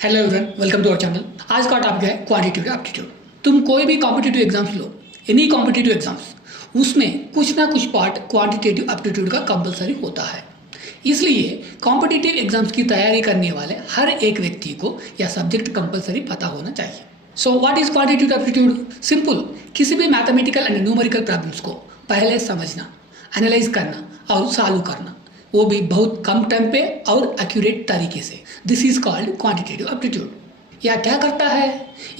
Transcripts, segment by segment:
Hello everyone, welcome to our channel. आज का topic है क्वांटिटेटिव एप्टीट्यूड। तुम कोई भी कॉम्पिटिटिव एग्जाम्स लो, एनी कॉम्पिटिटिव एग्जाम्स, उसमें कुछ ना कुछ पार्ट क्वांटिटेटिव एप्टीट्यूड का कंपलसरी होता है। इसलिए कॉम्पिटिटिव एग्जाम्स की तैयारी करने वाले हर एक व्यक्ति को यह सब्जेक्ट कंपलसरी पता होना चाहिए। So what is quantitative aptitude? Simple, किसी भी मैथमेटिकल एंड न्यूमेरिकल प्रॉब्लम्स को पहले समझना, एनालाइज करना और सॉल्व करना, वो भी बहुत कम टाइम पे और एक्यूरेट तरीके से। This is called quantitative aptitude. यह क्या करता है?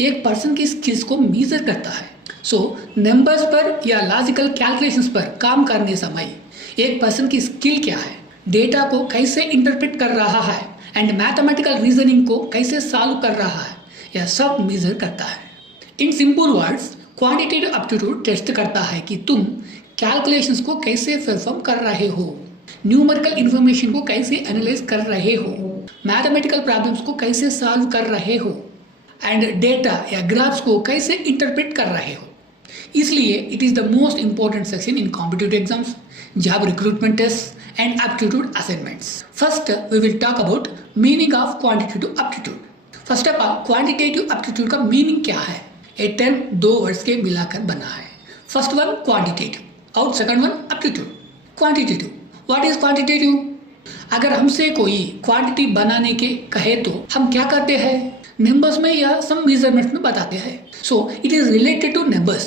एक पर्सन की स्किल्स को मेजर करता है। सो नंबर्स पर या लॉजिकल कैलकुलेशंस पर काम करने समय एक पर्सन की स्किल क्या है, डेटा को कैसे इंटरप्रेट कर रहा है एंड मैथमेटिकल रीजनिंग को कैसे सॉल्व कर रहा है, यह सब मेजर करता है। In simple words, quantitative aptitude test करता है कि तुम कैलकुलेशंस को कैसे परफॉर्म कर रहे हो, न्यूमेरिकल इन्फॉर्मेशन को कैसे एनालाइज कर रहे हो, मैथमेटिकल प्रॉब्लम्स को कैसे सॉल्व कर रहे हो एंड डेटा या ग्राफ्स को कैसे इंटरप्रेट कर रहे हो। इसलिए it is the most important section in competitive exams, job recruitment test and aptitude assignments. First we will talk about meaning of quantitative aptitude. First of all, quantitative aptitude का meaning क्या है? A term दो words के मिलाकर बना है। First one quantitative और second one aptitude. Quantitative, what is quantitative? अगर हमसे कोई क्वांटिटी बनाने के कहे तो हम क्या करते हैं? नंबर्स में या सम मेजरमेंट्स में बताते हैं। So it is related to numbers,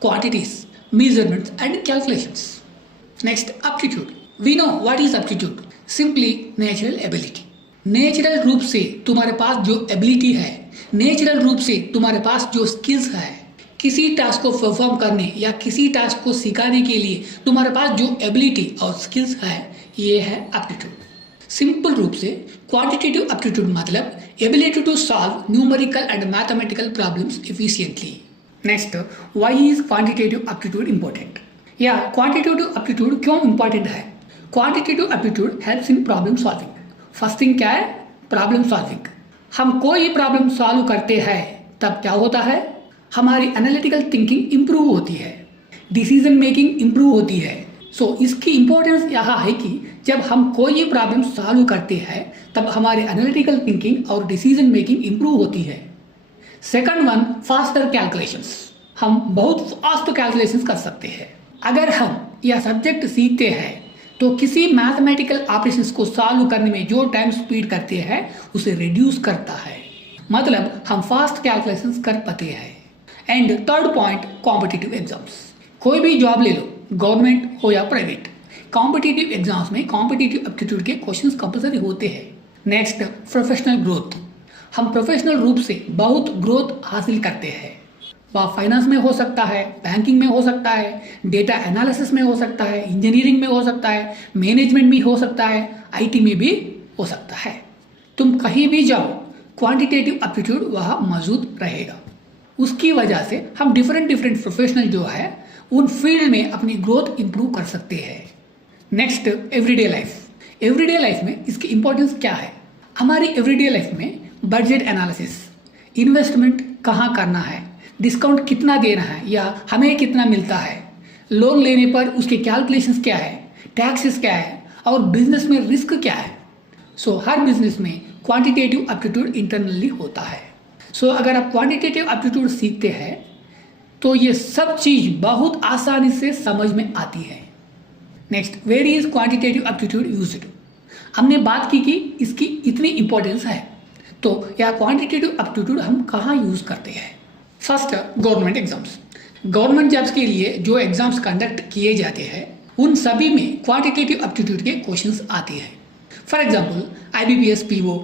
quantities, measurements and calculations. Next, aptitude. We know what is aptitude? Simply natural ability. Natural रूप से तुम्हारे पास जो एबिलिटी है, नेचुरल रूप से तुम्हारे पास जो स्किल्स है, किसी टास्क को परफॉर्म करने या किसी टास्क को सिखाने के लिए तुम्हारे पास जो एबिलिटी और स्किल्स है, ये है एप्टीट्यूड। सिंपल रूप से क्वांटिटेटिव एप्टीट्यूड मतलब ability to solve numerical and mathematical problems efficiently. Next, why is quantitative aptitude important? या क्वांटिटेटिव एप्टीट्यूड क्यों इंपॉर्टेंट है? Quantitative aptitude helps in problem solving. First thing क्या है? Problem solving. हम कोई प्रॉब्लम सॉल्व करते हैं तब क्या होता है? हमारी एनालिटिकल थिंकिंग इंप्रूव होती है, डिसीजन मेकिंग इंप्रूव होती है। सो इसकी इंपॉर्टेंस यहाँ है कि जब हम कोई प्रॉब्लम सॉल्व करते हैं तब हमारी एनालिटिकल थिंकिंग और डिसीजन मेकिंग इंप्रूव होती है। Second one, faster calculations. हम बहुत फास्ट कैलकुलेशंस कर सकते हैं। अगर हम यह सब्जेक्ट सीखते हैं तो किसी मैथमेटिकल ऑपरेशंस को सॉल्व करने में जो टाइम स्पीड करते हैं उसे रिड्यूस करता है, मतलब हम फास्ट कैलकुलेशंस कर पाते हैं। And third point, competitive exams. कोई भी जॉब ले लो, गवर्नमेंट हो या प्राइवेट, कॉम्पिटिटिव एग्जाम्स में कॉम्पिटिटिव एप्टीट्यूड के क्वेश्चंस कंपलसरी होते हैं। Next, professional growth. हम प्रोफेशनल रूप से बहुत ग्रोथ हासिल करते हैं। वह फाइनेंस में हो सकता है, बैंकिंग में हो सकता है, डेटा एनालिसिस में हो सकता है, इंजीनियरिंग में हो सकता है, मैनेजमेंट में हो सकता है, IT में भी हो सकता है। तुम कहीं भी जाओ, क्वांटिटेटिव एप्टीट्यूड वहाँ मौजूद रहेगा। उसकी वजह से हम डिफरेंट प्रोफेशनल जो है उन फील्ड में अपनी ग्रोथ इंप्रूव कर सकते हैं। Next, everyday life. Everyday life में इसकी इंपॉर्टेंस क्या है? हमारी एवरीडे लाइफ में बजट एनालिसिस, इन्वेस्टमेंट कहाँ करना है, डिस्काउंट कितना देना है या हमें कितना मिलता है, लोन लेने पर उसके कैलकुलेशंस क्या है, टैक्सेस क्या है और बिजनेस में रिस्क क्या है। सो हर बिजनेस में क्वांटिटेटिव एप्टीट्यूड इंटरनली होता है। सो अगर आप क्वांटिटेटिव एप्टीट्यूड सीखते हैं तो ये सब चीज़ बहुत आसानी से समझ में आती है। Next, where is quantitative aptitude used? हमने बात की कि इसकी इतनी इंपॉर्टेंस है, तो यह क्वांटिटेटिव एप्टीट्यूड हम कहाँ यूज़ करते हैं? First, government exams. Government jobs के लिए जो एग्जाम्स कंडक्ट किए जाते हैं उन सभी में क्वांटिटेटिव एप्टीट्यूड के क्वेश्चंस आते हैं। For example, IBPS PO,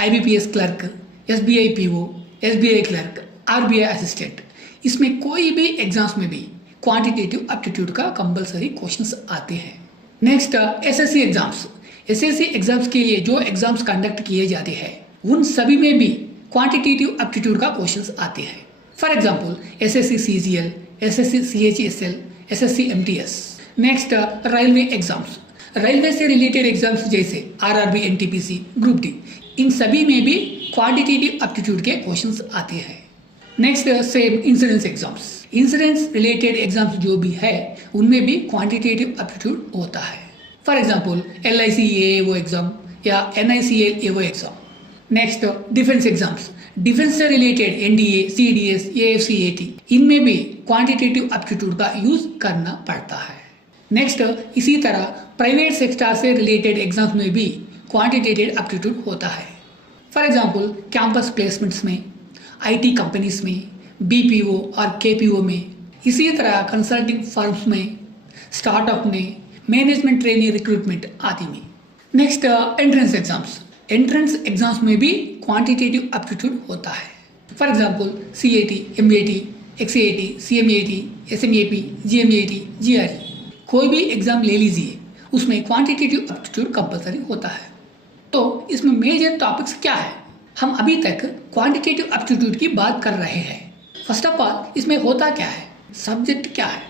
IBPS clerk, SBI PO, SBI clerk, RBI assistant, इसमें कोई भी एग्जाम्स में भी क्वांटिटेटिव एप्टीट्यूड का कंपलसरी क्वेश्चंस आते हैं। Next, SSC exams. SSC exams के लिए जो एग्जाम्स कंडक्ट किए जाते हैं उन सभी में भी क्वांटिटेटिव एप्टीट्यूड का क्वेश्चंस आते हैं। For example, SSC CGL, SSC CHSL, SSC MTS। Next, railway exams. Railway से रिलेटेड एग्जाम्स जैसे RRB, NTPC, ग्रुप D, इन सभी में भी क्वांटिटेटिव एप्टीट्यूड के क्वेश्चंस आते हैं। Next, same insurance exams. Insurance related exams जो भी है उनमें भी क्वांटिटेटिव एप्टीट्यूड होता है। For example, LIC AAO exam या NICL AO exam. Next defence exams, defence से रिलेटेड एनडीए, सीडीएस, एएफसी, इनमें भी क्वांटिटेटिव एप्टीट्यूड का यूज करना पड़ता है। नेक्स्ट इसी तरह प्राइवेट सेक्टर से रिलेटेड एग्जाम्स में भी क्वांटिटेटिव एप्टीट्यूड होता है। फॉर एग्जांपल कैंपस प्लेसमेंट्स में, आईटी कंपनीज में, बीपीओ और केपीओ में, इसी तरह कंसल्टिंग फर्म्स में, स्टार्टअप में, मैनेजमेंट ट्रेनी रिक्रूटमेंट आदि में। Next entrance exams, entrance exams में भी क्वांटिटेटिव एप्टीट्यूड होता है। For example CAT, MAT, XAT, CMAT, SMAP, GMAT, GRE, कोई भी एग्जाम ले लीजिए, उसमें क्वांटिटेटिव एप्टीट्यूड कंपलसरी होता है। तो इसमें मेजर टॉपिक्स क्या है? हम अभी तक क्वांटिटेटिव एप्टीट्यूड की बात कर रहे हैं। फर्स्ट ऑफ ऑल इसमें होता क्या है, सब्जेक्ट क्या है?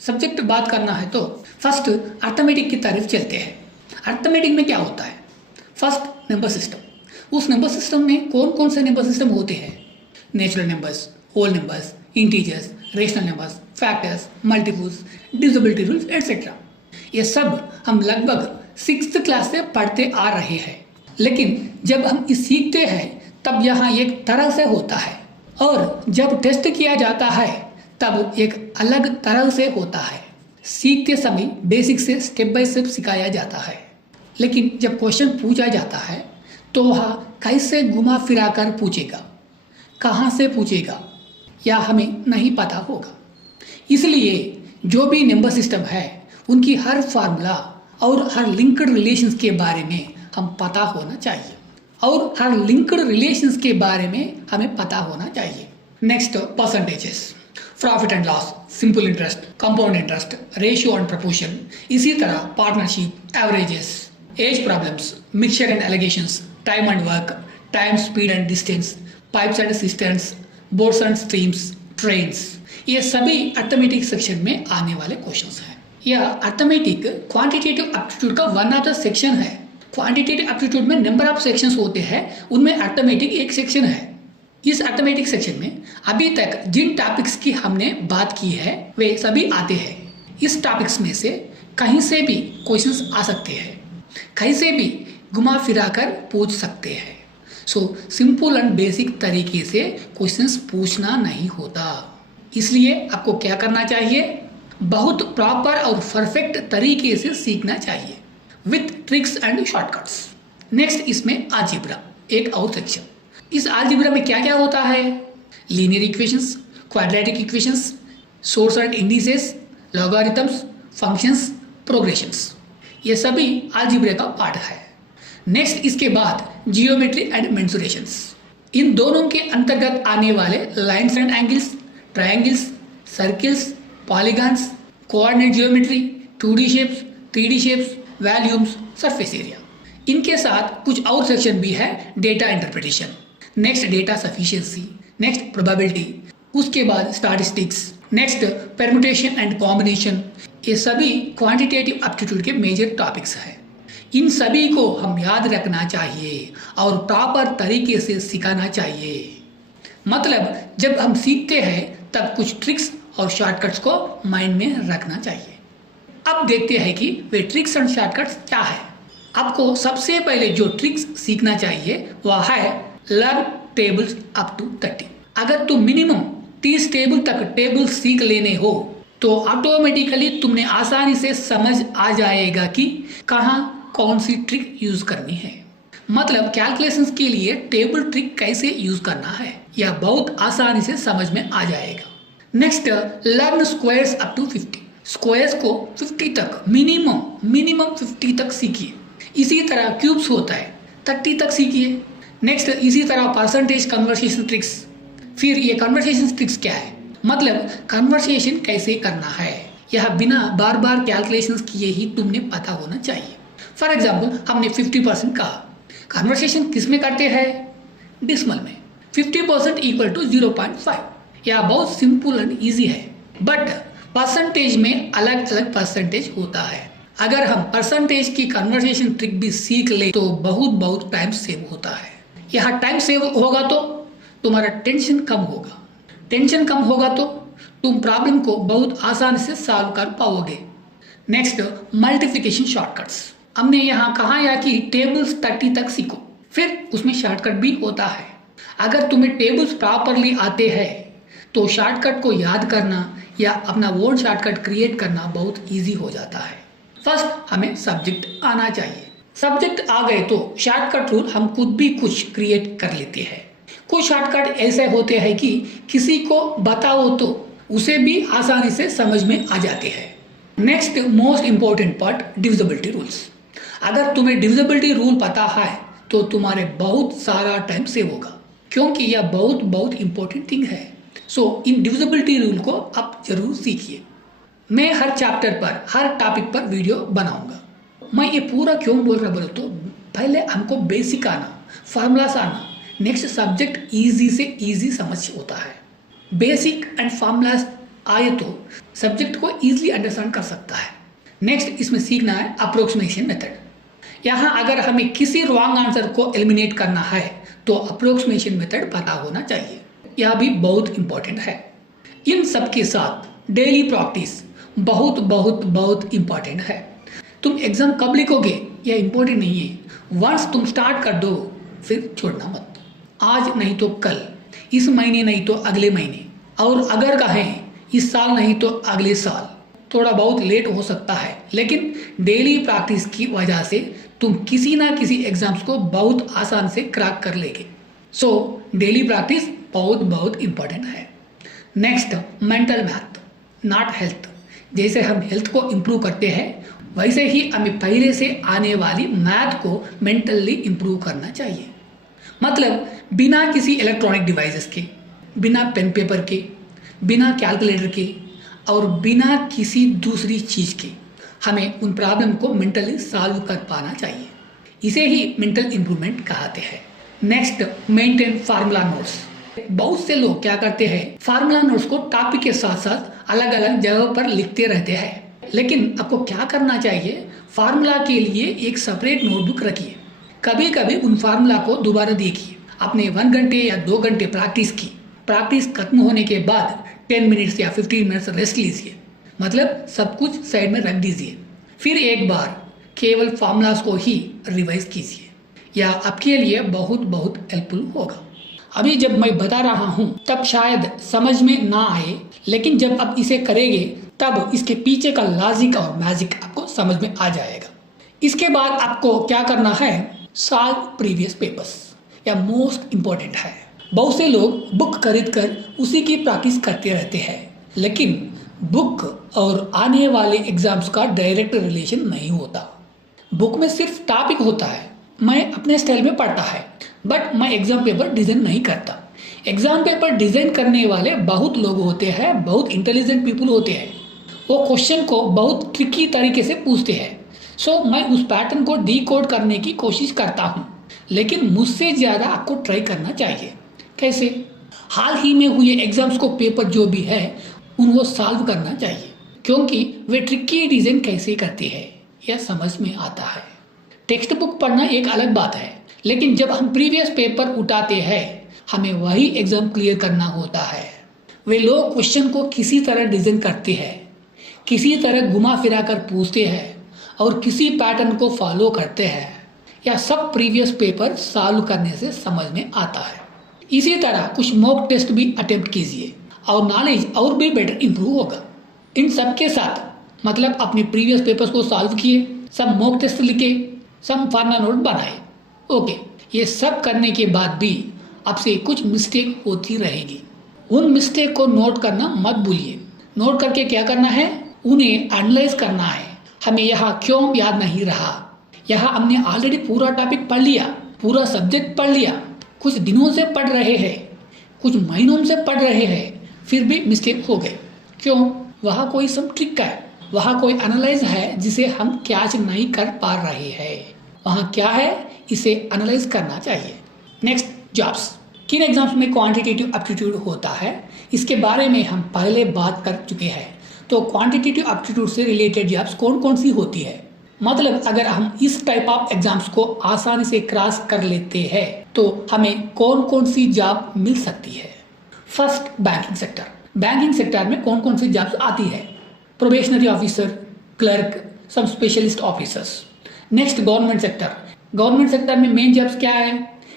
सब्जेक्ट बात करना है तो फर्स्ट अर्थमेटिक की तरफ चलते हैं। अर्थमेटिक में क्या होता है? First number system. उस नंबर सिस्टम में कौन कौन से नंबर सिस्टम होते हैं? Natural numbers, whole numbers, integers, rational numbers, factors, multiples, divisibility rules etcetera. ये सब हम लगभग 6th क्लास से पढ़ते आ रहे हैं, लेकिन जब हम इस सीखते हैं तब यहाँ एक तरह से होता है और जब टेस्ट किया जाता है तब एक अलग तरह से होता है। सीखते समय बेसिक से स्टेप बाय स्टेप सिखाया जाता है, लेकिन जब क्वेश्चन पूछा जाता है तो वह कैसे घुमा फिरा कर पूछेगा, कहाँ से पूछेगा, या हमें नहीं पता होगा। इसलिए जो भी नंबर सिस्टम है उनकी हर फार्मूला और हर लिंक्ड रिलेशंस के बारे में हम पता होना चाहिए और हर लिंक्ड रिलेशंस के बारे में हमें पता होना चाहिए। Next percentages, profit and loss, simple interest, compound interest, ratio and proportion, इसी तरह partnership, averages, age problems, mixture and alligations, time and work, time, speed and distance, pipes and cisterns, boards and streams, trains, ये सभी arithmetic section में आने वाले questions हैं। यह arithmetic quantitative aptitude का वन ऑफ द सेक्शन है। Quantitative aptitude में नंबर ऑफ सेक्शंस होते हैं, उनमें अर्थमेटिक एक सेक्शन है। इस अर्थमेटिक सेक्शन में अभी तक जिन टॉपिक्स की हमने बात की है वे सभी आते हैं। इस टॉपिक्स में से कहीं से भी क्वेश्चंस आ सकते हैं, कहीं से भी घुमा फिरा कर पूछ सकते हैं। सो सिंपल एंड बेसिक तरीके से क्वेश्चंस पूछना नहीं होता। इसलिए आपको क्या करना चाहिए? बहुत प्रॉपर और परफेक्ट तरीके से सीखना चाहिए with tricks and shortcuts. Next इसमें अलजेब्रा, एक और सेक्शन। इस अलजेब्रा में क्या क्या होता है? Linear equations, quadratic equations, source and indices, logarithms, functions, progressions, ये सभी अलजेब्रा का पार्ट है। नेक्स्ट इसके बाद जियोमेट्री एंड मेंसुरेशंस, इन दोनों के अंतर्गत आने वाले lines and angles, triangles, circles, polygons, coordinate geometry, 2D shapes, 3D shapes, volumes, surface area. इनके साथ कुछ और सेक्शन भी है, data interpretation, next data sufficiency, next probability, उसके बाद statistics, next permutation and combination. ये सभी क्वांटिटेटिव एप्टीट्यूड के मेजर टॉपिक्स हैं। इन सभी को हम याद रखना चाहिए और प्रॉपर तरीके से सिखाना चाहिए। मतलब जब हम सीखते हैं तब कुछ ट्रिक्स और शॉर्टकट्स को माइंड में रखना चाहिए। अब देखते हैं कि वे ट्रिक्स एंड शॉर्टकट्स क्या है। आपको सबसे पहले जो ट्रिक्स सीखना चाहिए वह है लर्न टेबल्स अप टू 30। अगर तुम मिनिमम 30 टेबल तक टेबल सीख लेने हो तो ऑटोमेटिकली तुमने आसानी से समझ आ जाएगा कि कहाँ कौन सी ट्रिक यूज करनी है। मतलब कैलकुलेशंस के लिए टेबल ट्रिक कैसे यूज करना है, यह बहुत आसानी से समझ में आ जाएगा। Next learn squares up to 50। Squares को 50 तक मिनिमम 50 तक सीखिए। इसी तरह क्यूब्स होता है 30 तक सीखिए। नेक्स्ट इसी तरह परसेंटेज कन्वर्सेशन ट्रिक्स। फिर ये कन्वर्सेशन ट्रिक्स क्या है? मतलब कन्वर्सेशन कैसे करना है, यह बिना बार बार कैलकुलेशंस किए ही तुमने पता होना चाहिए। फॉर एग्जाम्पल हमने 50% कहा, कन्वर्सेशन किस में करते हैं? डिसिमल में। 50% इक्वल टू 0.5। यह बहुत सिंपल एंड ईजी है, बट परसेंटेज में अलग अलग परसेंटेज होता है। अगर हम परसेंटेज की कन्वर्सेशन ट्रिक भी सीख ले तो बहुत टाइम सेव होता है। यह टाइम सेव होगा तो तुम्हारा टेंशन कम होगा। टेंशन कम होगा तो तुम प्रॉब्लम को बहुत आसानी से सॉल्व कर पाओगे। Next multiplication shortcuts. हमने यहाँ कहा या कि टेबल्स 30 तक सीखो। फिर उसमें शॉर्टकट भी होता है। अगर तुम्हें टेबल्स प्रॉपरली आते हैं तो शॉर्टकट को याद करना या अपना ओन शॉर्टकट क्रिएट करना बहुत इजी हो जाता है। फर्स्ट हमें सब्जेक्ट आना चाहिए। सब्जेक्ट आ गए तो शॉर्टकट रूल हम खुद भी कुछ क्रिएट कर लेते हैं। कुछ शॉर्टकट ऐसे होते हैं कि किसी को बताओ तो उसे भी आसानी से समझ में आ जाते हैं। Next most important part, divisibility rules. अगर तुम्हें डिविजिबिलिटी रूल पता है तो तुम्हारे बहुत सारा टाइम सेव होगा, क्योंकि यह बहुत बहुत इंपॉर्टेंट थिंग है। सो इन डिविजिबिलिटी रूल को आप जरूर सीखिए। मैं हर चैप्टर पर, हर टॉपिक पर वीडियो बनाऊंगा। मैं ये पूरा क्यों बोल रहा बोलो तो पहले हमको बेसिक आना, फार्मूलास आना, नेक्स्ट सब्जेक्ट इजी से इजी समझ होता है। बेसिक एंड फार्मूलास आए तो सब्जेक्ट को इजीली अंडरस्टैंड कर सकता है। नेक्स्ट इसमें सीखना है अप्रोक्सीमेशन मेथड। यहाँ अगर हमें किसी रॉन्ग आंसर को एलिमिनेट करना है तो अप्रोक्सीमेशन मेथड पता होना चाहिए। यह भी बहुत इंपॉर्टेंट है। इन सब के साथ डेली प्रैक्टिस बहुत बहुत बहुत इंपॉर्टेंट है। तुम एग्जाम कब लिखोगे यह इंपॉर्टेंट नहीं है। वंस तुम स्टार्ट कर दो फिर छोड़ना मत। आज नहीं तो कल, इस महीने नहीं तो अगले महीने, और अगर कहें इस साल नहीं तो अगले साल। थोड़ा बहुत लेट हो सकता है, लेकिन डेली प्रैक्टिस की वजह से तुम किसी ना किसी एग्जाम्स को बहुत आसान से क्रैक कर लेंगे। सो डेली प्रैक्टिस बहुत बहुत इंपॉर्टेंट है। Next, mental math not health. जैसे हम हेल्थ को इम्प्रूव करते हैं वैसे ही हमें पहले से आने वाली मैथ को मेंटली इम्प्रूव करना चाहिए। मतलब बिना किसी इलेक्ट्रॉनिक डिवाइसेस के, बिना पेन पेपर के, बिना कैलकुलेटर के और बिना किसी दूसरी चीज़ के हमें उन प्रॉब्लम को मेंटली सॉल्व कर पाना चाहिए। इसे ही मेंटल इम्प्रूवमेंट कहते हैं। Next, maintain formula notes. बहुत से लोग क्या करते हैं, फार्मूला नोट्स को टॉपिक के साथ साथ अलग अलग जगह पर लिखते रहते हैं। लेकिन आपको क्या करना चाहिए, फार्मूला के लिए एक सेपरेट नोटबुक रखिए। कभी कभी उन फार्मूला को दोबारा देखिए। आपने 1 घंटे या 2 घंटे प्रैक्टिस की, प्रैक्टिस खत्म होने के बाद 10 मिनट्स या 15 मिनट्स रेस्ट लीजिए। मतलब सब कुछ साइड में रख दीजिए। फिर एक बार केवल फार्मूलास को ही रिवाइज कीजिए। यह आपके लिए बहुत बहुत हेल्पफुल होगा। अभी जब मैं बता रहा हूँ तब शायद समझ में ना आए, लेकिन जब आप इसे करेंगे तब इसके पीछे का लॉजिक और मैजिक आपको समझ में आ जाएगा। इसके बाद आपको क्या करना है, सॉल्व प्रीवियस पेपर्स। यह मोस्ट इम्पोर्टेंट है। बहुत से लोग बुक खरीद कर उसी की प्रैक्टिस करते रहते हैं, लेकिन बुक और आने वाले एग्जाम्स का डायरेक्ट रिलेशन नहीं होता। बुक में सिर्फ टॉपिक होता है, मैं अपने स्टाइल में पढ़ता है, बट मैं एग्जाम पेपर डिज़ाइन नहीं करता। एग्जाम पेपर डिज़ाइन करने वाले बहुत लोग होते हैं, बहुत इंटेलिजेंट पीपल होते हैं। वो क्वेश्चन को बहुत ट्रिकी तरीके से पूछते हैं। सो मैं उस पैटर्न को डिकोड करने की कोशिश करता हूँ, लेकिन मुझसे ज़्यादा आपको ट्राई करना चाहिए। कैसे? हाल ही में हुए एग्जाम्स को पेपर जो भी है उनको सॉल्व करना चाहिए, क्योंकि वे ट्रिकी डिज़ाइन कैसे करते हैं यह समझ में आता है। टेक्स्ट बुक पढ़ना एक अलग बात है, लेकिन जब हम प्रीवियस पेपर उठाते हैं हमें वही एग्जाम क्लियर करना होता है। वे लोग क्वेश्चन को किसी तरह डिज़ाइन करते हैं, किसी तरह घुमा फिरा कर पूछते हैं और किसी पैटर्न को फॉलो करते हैं। यह सब प्रीवियस पेपर सॉल्व करने से समझ में आता है। इसी तरह कुछ मॉक टेस्ट भी अटेम्प्ट कीजिए और नॉलेज और भी बेटर इंप्रूव होगा। इन सब के साथ मतलब अपने प्रीवियस पेपर्स को सॉल्व किए, सब मॉक टेस्ट लिखे, सब फार्मूला नोट बनाए। ओके, ये सब करने के बाद भी आपसे कुछ मिस्टेक होती रहेगी। उन मिस्टेक को नोट करना मत भूलिए। नोट करके क्या करना है, उन्हें एनालाइज करना है। हमें यहाँ क्यों याद नहीं रहा, यहाँ हमने ऑलरेडी पूरा टॉपिक पढ़ लिया, पूरा सब्जेक्ट पढ़ लिया, कुछ दिनों से पढ़ रहे हैं, कुछ महीनों से पढ़ रहे हैं, फिर भी मिस्टेक हो गए। क्यों? वहाँ कोई सब ट्रिक है, वहाँ कोई एनालाइज है जिसे हम कैच नहीं कर पा रहे हैं। वहाँ क्या है, इसे एनालाइज करना चाहिए। Next, jobs. किन एग्जाम्स में क्वांटिटेटिव एप्टीट्यूड होता है इसके बारे में हम पहले बात कर चुके हैं। तो क्वांटिटेटिव एप्टीट्यूड से रिलेटेड जॉब्स कौन कौन सी होती है, मतलब अगर हम इस टाइप ऑफ एग्जाम्स को आसानी से क्रॉस कर लेते हैं तो हमें कौन कौन सी जॉब मिल सकती है। First, banking sector. Banking sector में कौन कौन सी जॉब्स आती है, प्रोबेशनरी ऑफिसर, क्लर्क, सब specialist officers. Next, government sector. Government sector में मेन जॉब्स क्या है?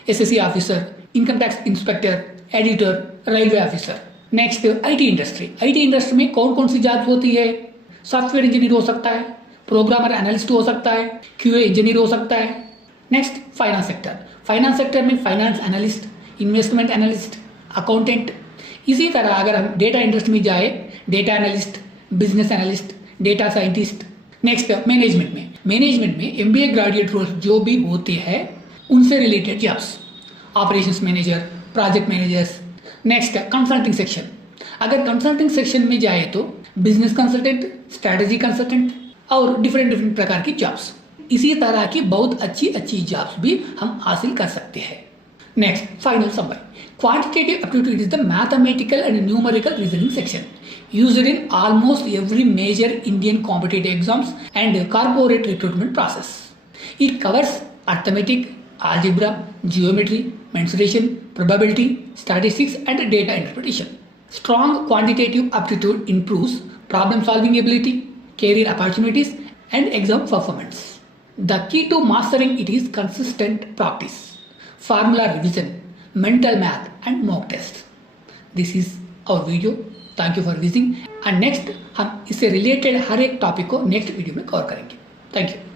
SSC officer, income tax inspector, editor, railway officer. Next IT industry. IT industry में कौन कौन सी जॉब्स होती है? सॉफ्टवेयर इंजीनियर हो सकता है, प्रोग्रामर एनालिस्ट हो सकता है, क्यूए इंजीनियर हो सकता है। Next finance sector. Finance sector में finance analyst, investment analyst, accountant. इसी तरह अगर हम डेटा इंडस्ट्री में जाए, data analyst, business analyst, data scientist. Next management में एमबीए ग्रेजुएट रोल्स जो भी होते हैं उनसे related jobs, operations manager, project managers. Next consulting section. अगर कंसल्टिंग सेक्शन में जाए तो बिजनेस कंसल्टेंट, स्ट्रैटेजी कंसल्टेंट और डिफरेंट प्रकार की जॉब्स। इसी तरह की बहुत अच्छी जॉब्स भी हम हासिल कर सकते हैं। Next final summary. Quantitative aptitude is the mathematical and numerical reasoning section used in almost every major Indian competitive exams and corporate recruitment process. It covers arithmetic, algebra, geometry, mensuration, probability, statistics, and data interpretation. Strong quantitative aptitude improves problem-solving ability, career opportunities, and exam performance. The key to mastering it is consistent practice, formula revision, mental math, and mock tests. This is our video. Thank you for visiting and next हम इससे related हर एक topic को next video में cover करेंगे। Thank you.